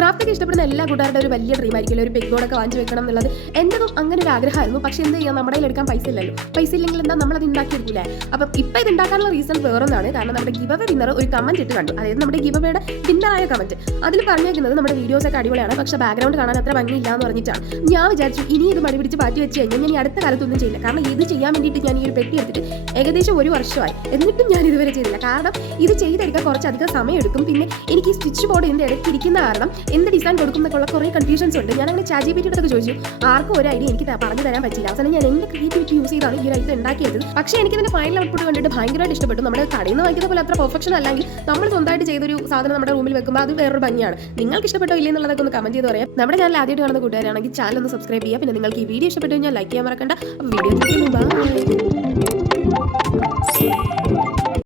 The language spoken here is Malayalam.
ക്രാഫ്റ്റൊക്കെ ഇഷ്ടപ്പെടുന്ന എല്ലാ കൂട്ടുകാരുടെ ഒരു വലിയ ഡ്രീം ആയിരിക്കും ഒരു ബിഗ് ബോർഡൊക്കെ വാങ്ങിച്ചു വെക്കണം എന്നുള്ളത്. എന്തും അങ്ങനെ ഒരു ആഗ്രഹമായിരുന്നു. പക്ഷേ എന്ത് ചെയ്യാം, നമ്മുടെ കയ്യിൽ എടുക്കാൻ പൈസ ഇല്ലല്ലോ. പൈസ ഇല്ലെങ്കിൽ എന്താ നമ്മളത് ഉണ്ടാക്കിയെടുക്കില്ലേ? അപ്പം ഇപ്പം ഇത് ഉണ്ടാക്കാനുള്ള റീസൺ വേറൊന്നാണ്. കാരണം നമ്മുടെ ഗിവ് അവേ വിന്നർ ഒരു കമന്റ് ഇട്ട് കണ്ടു. അതായത് നമ്മുടെ ഗിവ് അവയുടെ വിന്നറായ കമന്റ് അതിൽ പറഞ്ഞേക്കുന്നത് നമ്മുടെ വീഡിയോസൊക്കെ അടിപൊളിയാണ്, പക്ഷേ ബാക്ക്ഗ്രൗണ്ട് കാണാൻ അത്ര ഭംഗിയില്ല എന്ന് പറഞ്ഞിട്ടാണ്. ഞാൻ വിചാരിച്ചു ഇനി ഇത് മടി പിടിച്ച് മാറ്റി വെച്ച് കഴിഞ്ഞാൽ ഞാൻ ഈ അടുത്ത കാലത്തൊന്നും ചെയ്യില്ല. കാരണം ഇത് ചെയ്യാൻ വേണ്ടിയിട്ട് ഞാൻ ഈ ഒരു പെട്ടി എടുത്തിട്ട് ഏകദേശം 1 വർഷമായി. എന്നിട്ടും ഞാൻ ഇതുവരെ ചെയ്തില്ല. കാരണം ഇത് ചെയ്തെടുക്കാൻ കുറച്ചധികം സമയം എടുക്കും. പിന്നെ എനിക്ക് ഈ സ്റ്റിച്ച് ബോർഡ് ഇതിൻ്റെ ഇടയ്ക്ക് ഇരിക്കുന്ന കാരണം എന്ത് ഡിസൈൻ കൊടുക്കും എന്നൊക്കെയുള്ള കുറേ കൺഫ്യൂഷൻസ് ഉണ്ട്. ഞാൻ അങ്ങനെ ChatGPT ചോദിച്ചു, ആർക്കും ഒരു ഐഡിയ എനിക്ക് പറഞ്ഞു തരാൻ പറ്റില്ല. അവസാനം ഞാൻ എൻ്റെ ക്രിയേറ്റിവിറ്റി യൂസ് ചെയ്താണ് ഈ ഒരു ഐറ്റം ഉണ്ടാക്കിയത്. പക്ഷേ എനിക്കിതിൻ്റെ ഫൈനൽ ഔട്ട്പുട്ട് കണ്ടിട്ട് ഭയങ്കരമായിട്ട് ഇഷ്ടപ്പെട്ടു. നമ്മുടെ കടയിൽ നിന്ന് വാങ്ങിക്കുന്ന പോലെ അത്ര പെർഫെക്ഷൻ അല്ലെങ്കിൽ നമ്മൾ സ്വന്തമായിട്ട് ചെയ്തൊരു സാധനം നമ്മുടെ റൂമിൽ വെക്കുമ്പോൾ അത് വേറൊരു ഭംഗിയാണ്. നിങ്ങൾക്ക് ഇഷ്ടപ്പെട്ടോ ഇല്ലേ എന്നുള്ളതൊക്കെ ഒന്ന് കമന്റ് ചെയ്ത് പറയാം. നമ്മുടെ ചാനൽ ആദ്യമായിട്ട് കാണുന്ന കൂട്ടുകാരാണെങ്കിൽ ചാനൽ ഒന്ന് സബ്സ്ക്രൈബ് ചെയ്യുക. പിന്നെ നിങ്ങൾക്ക് ഈ വീഡിയോ ഇഷ്ടപ്പെട്ടു കഴിഞ്ഞാൽ ലൈക്ക് ചെയ്യാൻ മറക്കണ്ട. വീഡിയോ